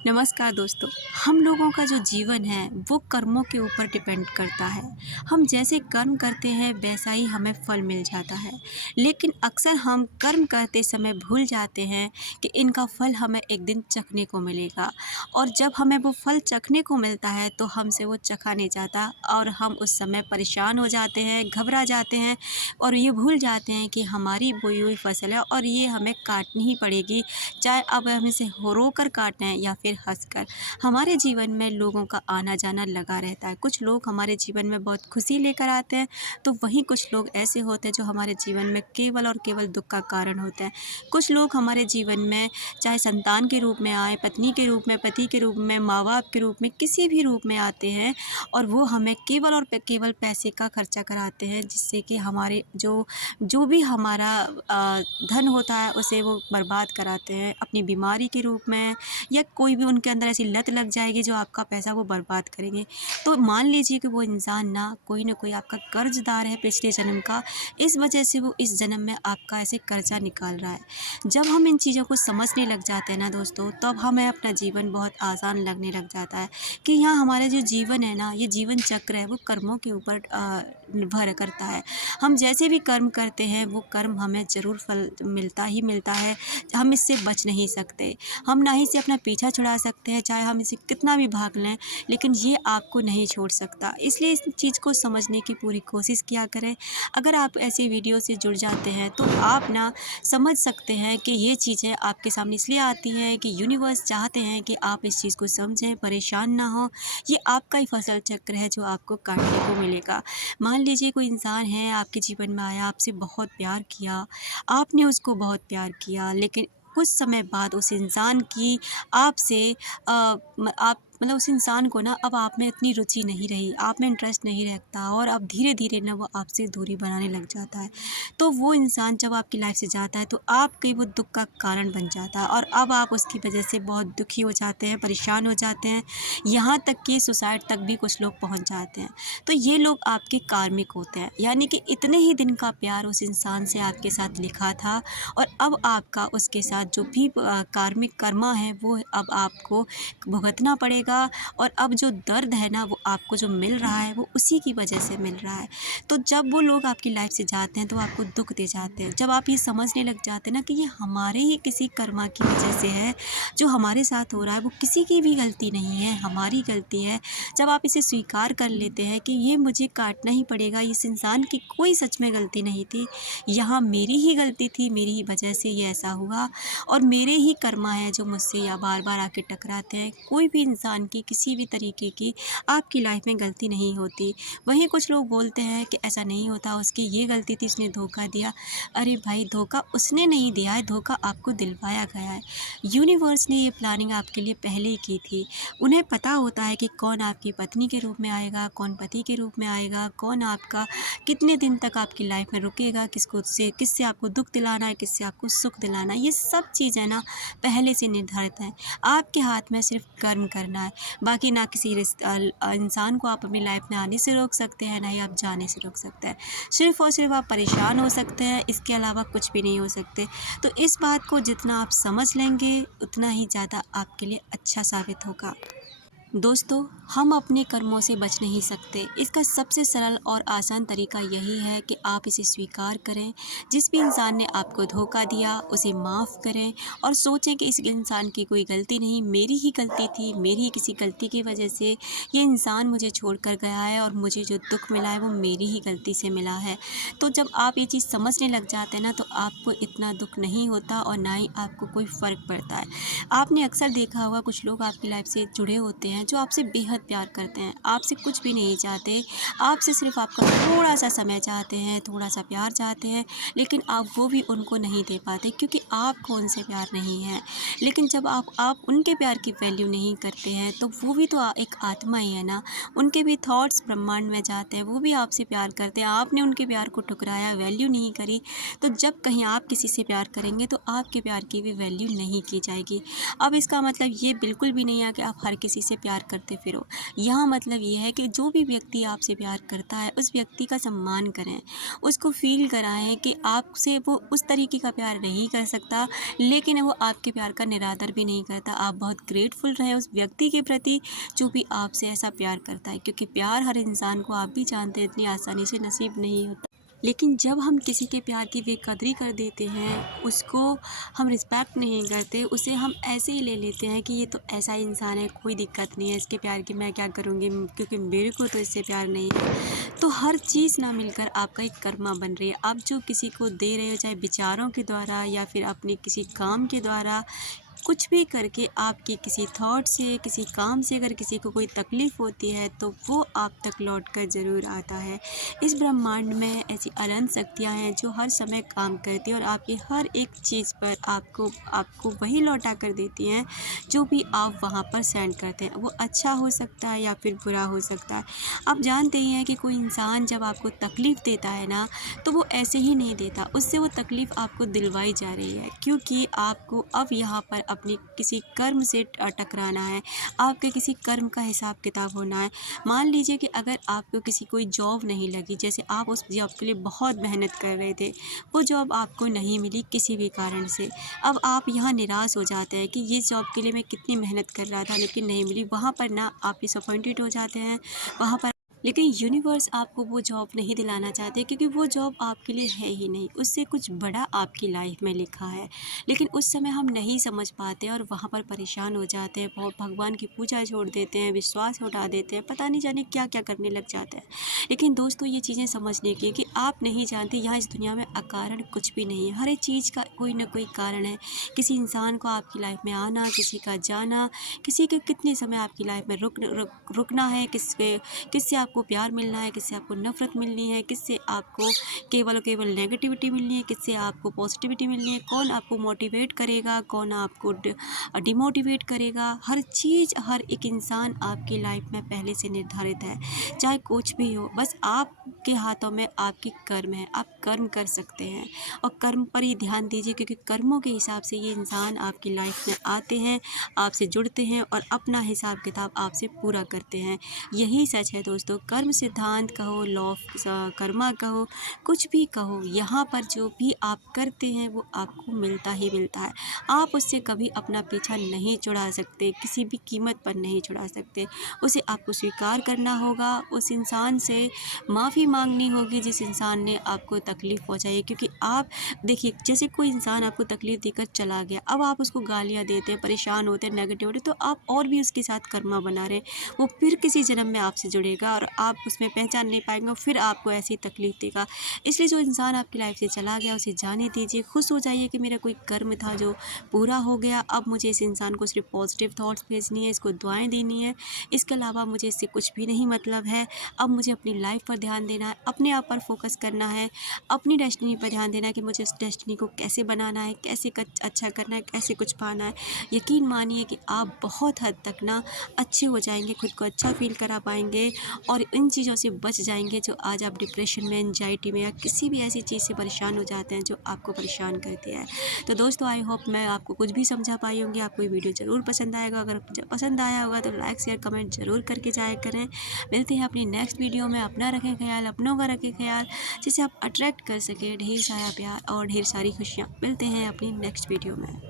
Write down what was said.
नमस्कार दोस्तों। हम लोगों का जो जीवन है वो कर्मों के ऊपर डिपेंड करता है। हम जैसे कर्म करते हैं वैसा ही हमें फल मिल जाता है। लेकिन अक्सर हम कर्म करते समय भूल जाते हैं कि इनका फल हमें एक दिन चखने को मिलेगा। और जब हमें वो फल चखने को मिलता है तो हमसे वो चखा नहीं जाता और हम उस समय परेशान हो जाते हैं, घबरा जाते हैं और ये भूल जाते हैं कि हमारी बोई हुई फसल है और ये हमें काटनी ही पड़ेगी, चाहे अब हम इसे रोकर काटें या फिर हंसकर। हमारे जीवन में लोगों का आना जाना लगा रहता है। कुछ लोग हमारे जीवन में बहुत खुशी लेकर आते हैं, तो वहीं कुछ लोग ऐसे होते हैं जो हमारे जीवन में केवल और केवल दुख का कारण होते हैं। कुछ लोग हमारे जीवन में चाहे संतान के रूप में आए, पत्नी के रूप में, पति के रूप में, माँ बाप के रूप में, किसी भी रूप में आते हैं और वो हमें केवल और केवल पैसे का खर्चा कराते हैं, जिससे कि हमारे जो जो भी हमारा धन होता है उसे वो बर्बाद कराते हैं अपनी बीमारी के रूप में, या कोई भी उनके अंदर ऐसी लत लग जाएगी जो आपका पैसा वो बर्बाद करेंगे। तो मान लीजिए कि वो इंसान ना कोई आपका कर्जदार है पिछले जन्म का, इस वजह से वो इस जन्म में आपका ऐसे कर्जा निकाल रहा है। जब हम इन चीज़ों को समझने लग जाते हैं ना दोस्तों, तब हमें अपना जीवन बहुत आसान लगने लग जाता है कि यहाँ हमारा जो जीवन है ना, ये जीवन चक्र है वो कर्मों के ऊपर निर्भर करता है। हम जैसे भी कर्म करते हैं वो कर्म हमें ज़रूर फल मिलता ही मिलता है। हम इससे बच नहीं सकते। हम ना ही से अपना पीछा छुड़ा सकते हैं, चाहे हम इसे कितना भी भाग लें, लेकिन ये आपको नहीं छोड़ सकता। इसलिए इस चीज़ को समझने की पूरी कोशिश किया करें। अगर आप ऐसी वीडियो से जुड़ जाते हैं तो आप ना समझ सकते हैं कि ये चीज़ें आपके सामने इसलिए आती हैं कि यूनिवर्स चाहते हैं कि आप इस चीज़ को समझें, परेशान ना हों। ये आपका ही फसल चक्र है जो आपको काटने को मिलेगा। मान लीजिए कोई इंसान है आपके जीवन में आया, आपसे बहुत प्यार किया, आपने उसको बहुत प्यार किया, लेकिन कुछ समय बाद उस इंसान की आपसे आप मतलब उस इंसान को ना अब आप में इतनी रुचि नहीं रही, आप में इंटरेस्ट नहीं रखता और अब धीरे-धीरे ना वो आपसे दूरी बनाने लग जाता है। तो वो इंसान जब आपकी लाइफ़ से जाता है तो आपके वो दुःख का कारण बन जाता है और अब आप उसकी वजह से बहुत दुखी हो जाते हैं, परेशान हो जाते हैं, यहाँ तक कि सुसाइड तक भी कुछ लोग पहुँच जाते हैं। तो ये लोग आपके कार्मिक होते हैं, यानी कि इतने ही दिन का प्यार उस इंसान से आपके साथ लिखा था और अब आपका उसके साथ जो भी कार्मिक कर्मा है वो अब आपको भुगतना पड़ेगा और अब जो दर्द है ना वो आपको जो मिल रहा है वो उसी की वजह से मिल रहा है। तो जब वो लोग आपकी लाइफ से जाते हैं तो आपको दुख दे जाते हैं। जब आप ये समझने लग जाते हैं ना कि ये हमारे ही किसी कर्मा की वजह से है, जो हमारे साथ हो रहा है वो किसी की भी गलती नहीं है, हमारी गलती है। जब आप इसे स्वीकार कर लेते हैं कि ये मुझे काटना ही पड़ेगा, इस इंसान की कोई सच में गलती नहीं थी, यहाँ मेरी ही गलती थी, मेरी ही वजह से ये ऐसा हुआ और मेरे ही कर्मा है जो मुझसे या बार बार आके टकराते हैं। कोई भी इंसान की किसी भी तरीके की आपकी लाइफ में गलती नहीं होती। वहीं कुछ लोग बोलते हैं कि ऐसा नहीं होता, उसकी ये गलती थी, उसने धोखा दिया। अरे भाई, धोखा उसने नहीं दिया है, धोखा आपको दिलवाया गया है। यूनिवर्स ने ये प्लानिंग आपके लिए पहले ही की थी। उन्हें पता होता है कि कौन आपकी पत्नी के रूप में आएगा, कौन पति के रूप में आएगा, कौन आपका कितने दिन तक आपकी लाइफ में रुकेगा, किससे आपको दुख दिलाना है, किससे आपको सुख दिलाना है। ये सब चीज़ें ना पहले से निर्धारित हैं। आपके हाथ में सिर्फ कर्म करना है। बाकी ना किसी इंसान को आप अपनी लाइफ में आने से रोक सकते हैं, ना ही आप जाने से रोक सकते हैं। सिर्फ़ और सिर्फ आप परेशान हो सकते हैं, इसके अलावा कुछ भी नहीं हो सकते। तो इस बात को जितना आप समझ लेंगे उतना ही ज़्यादा आपके लिए अच्छा साबित होगा। दोस्तों, हम अपने कर्मों से बच नहीं सकते। इसका सबसे सरल और आसान तरीका यही है कि आप इसे स्वीकार करें। जिस भी इंसान ने आपको धोखा दिया उसे माफ़ करें और सोचें कि इस इंसान की कोई गलती नहीं, मेरी ही गलती थी, मेरी ही किसी गलती की वजह से ये इंसान मुझे छोड़कर गया है और मुझे जो दुःख मिला है वो मेरी ही गलती से मिला है। तो जब आप ये चीज़ समझने लग जाते हैं ना, तो आपको इतना दुःख नहीं होता और ना ही आपको कोई फ़र्क पड़ता है। आपने अक्सर देखा होगा कुछ लोग आपकी लाइफ से जुड़े होते हैं जो आपसे बेहद प्यार करते हैं, आपसे कुछ भी नहीं चाहते, आपसे सिर्फ आपका थोड़ा सा समय चाहते हैं, थोड़ा सा प्यार चाहते हैं, लेकिन आप वो भी उनको नहीं दे पाते क्योंकि आपको उनसे प्यार नहीं है। लेकिन जब आप उनके प्यार की वैल्यू नहीं करते हैं तो वो भी तो एक आत्मा ही है ना, उनके भी थॉट्स ब्रह्मांड में जाते हैं, वो भी आपसे प्यार करते हैं। आपने उनके प्यार को ठुकराया, वैल्यू नहीं करी, तो जब कहीं आप किसी से प्यार करेंगे तो आपके प्यार की भी वैल्यू नहीं की जाएगी। अब इसका मतलब ये बिल्कुल भी नहीं है कि आप हर किसी से प्यार प्यार करते फिरो। यहाँ मतलब ये है कि जो भी व्यक्ति आपसे प्यार करता है उस व्यक्ति का सम्मान करें, उसको फ़ील कराएँ कि आपसे वो उस तरीके का प्यार नहीं कर सकता, लेकिन वो आपके प्यार का निरादर भी नहीं करता। आप बहुत ग्रेटफुल रहें उस व्यक्ति के प्रति जो भी आपसे ऐसा प्यार करता है, क्योंकि प्यार हर इंसान को, आप भी जानते हैं, इतनी आसानी से नसीब नहीं होता। लेकिन जब हम किसी के प्यार की बेकदरी कर देते हैं, उसको हम रिस्पेक्ट नहीं करते, उसे हम ऐसे ही ले लेते हैं कि ये तो ऐसा इंसान है, कोई दिक्कत नहीं है, इसके प्यार की मैं क्या करूँगी, क्योंकि मेरे को तो इससे प्यार नहीं है। तो हर चीज़ ना मिलकर आपका एक कर्मा बन रही है। आप जो किसी को दे रहे हो, चाहे विचारों के द्वारा या फिर अपने किसी काम के द्वारा, कुछ भी करके आपकी किसी थॉट से, किसी काम से अगर किसी को कोई तकलीफ़ होती है तो वो आप तक लौट कर ज़रूर आता है। इस ब्रह्मांड में ऐसी अनंत शक्तियाँ हैं जो हर समय काम करती हैं और आपकी हर एक चीज़ पर आपको आपको वही लौटा कर देती हैं जो भी आप वहाँ पर सेंड करते हैं। वो अच्छा हो सकता है या फिर बुरा हो सकता है। आप जानते ही हैं कि कोई इंसान जब आपको तकलीफ़ देता है ना, तो वो ऐसे ही नहीं देता, उससे वो तकलीफ़ आपको दिलवाई जा रही है, क्योंकि आपको अब यहाँ पर अपनी किसी कर्म से टकराना है, आपके किसी कर्म का हिसाब किताब होना है। मान लीजिए कि अगर आपको किसी कोई जॉब नहीं लगी, जैसे आप उस जॉब के लिए बहुत मेहनत कर रहे थे, वो जॉब आपको नहीं मिली किसी भी कारण से। अब आप यहाँ निराश हो जाते हैं कि ये जॉब के लिए मैं कितनी मेहनत कर रहा था लेकिन नहीं मिली। वहाँ पर ना आप डिसअपॉइंटेड हो जाते हैं, वहाँ पर लेकिन यूनिवर्स आपको वो जॉब नहीं दिलाना चाहते, क्योंकि वो जॉब आपके लिए है ही नहीं, उससे कुछ बड़ा आपकी लाइफ में लिखा है। लेकिन उस समय हम नहीं समझ पाते और वहाँ पर परेशान हो जाते हैं, भगवान की पूजा छोड़ देते हैं, विश्वास उठा देते हैं, पता नहीं जाने क्या क्या करने लग जाते हैं। लेकिन दोस्तों, ये चीज़ें समझने की कि आप नहीं जानते यहाँ इस दुनिया में अकारण कुछ भी नहीं है। हर एक चीज़ का कोई ना कोई कारण है। किसी इंसान को आपकी लाइफ में आना, किसी का जाना, किसी के कितने समय आपकी लाइफ में रुकना है, किससे आपको प्यार मिलना है, किससे आपको नफ़रत मिलनी है, किससे आपको केवल और केवल नेगेटिविटी मिलनी है, किससे आपको पॉजिटिविटी मिलनी है, कौन आपको मोटिवेट करेगा, कौन आपको डिमोटिवेट करेगा। हर चीज़, हर एक इंसान आपकी लाइफ में पहले से निर्धारित है, चाहे कुछ भी हो। बस आपके हाथों में आपकी कर्म है, आप कर्म कर सकते हैं और कर्म पर ही ध्यान दीजिए, क्योंकि कर्मों के हिसाब से ये इंसान आपकी लाइफ में आते हैं, आपसे जुड़ते हैं और अपना हिसाब किताब आपसे पूरा करते हैं। यही सच है दोस्तों। कर्म सिद्धांत कहो, लॉ ऑफ कर्मा कहो, कुछ भी कहो, यहाँ पर जो भी आप करते हैं वो आपको मिलता ही मिलता है। आप उससे कभी अपना पीछा नहीं छुड़ा सकते, किसी भी कीमत पर नहीं छुड़ा सकते। उसे आपको स्वीकार करना होगा, उस इंसान से माफ़ी मांगनी होगी जिस इंसान ने आपको तकलीफ़ पहुँचाई। क्योंकि आप देखिए, जैसे कोई इंसान आपको तकलीफ़ देकर चला गया, अब आप उसको गालियाँ देते हैं, परेशान होते हैं, नेगेटिव होते हैं, तो आप और भी उसके साथ कर्मा बना रहे हैं। वो फिर किसी जन्म में आपसे जुड़ेगा और आप उसमें पहचान नहीं पाएंगे और फिर आपको ऐसी तकलीफ़ देगा। इसलिए जो इंसान आपकी लाइफ से चला गया उसे जाने दीजिए, खुश हो जाइए कि मेरा कोई कर्म था जो पूरा हो गया। अब मुझे इस इंसान को सिर्फ पॉजिटिव थॉट्स भेजनी है, इसको दुआएं देनी है, इसके अलावा मुझे इससे कुछ भी नहीं मतलब है। अब मुझे अपनी लाइफ पर ध्यान देना है, अपने आप पर फोकस करना है, अपनी डेस्टिनी पर ध्यान देना है कि मुझे इस डेस्टिनी को कैसे बनाना है, कैसे अच्छा करना है, कैसे कुछ पाना है। यकीन मानिए कि आप बहुत हद तक ना अच्छे हो जाएंगे, खुद को अच्छा फील करा पाएंगे और इन चीज़ों से बच जाएंगे जो आज आप डिप्रेशन में, एंजाइटी में या किसी भी ऐसी चीज़ से परेशान हो जाते हैं जो आपको परेशान करती है। तो दोस्तों, आई होप मैं आपको कुछ भी समझा पाई होंगी। आपको ये वीडियो ज़रूर पसंद आएगा। अगर पसंद आया होगा तो लाइक शेयर कमेंट ज़रूर करके जाया करें। मिलते हैं अपनी नेक्स्ट वीडियो में। अपना रखें ख्याल, अपनों का रखें ख्याल, जिसे आप अट्रैक्ट कर सकें ढेर सारा प्यार और ढेर सारी खुशियाँ। मिलते हैं अपनी नेक्स्ट वीडियो में।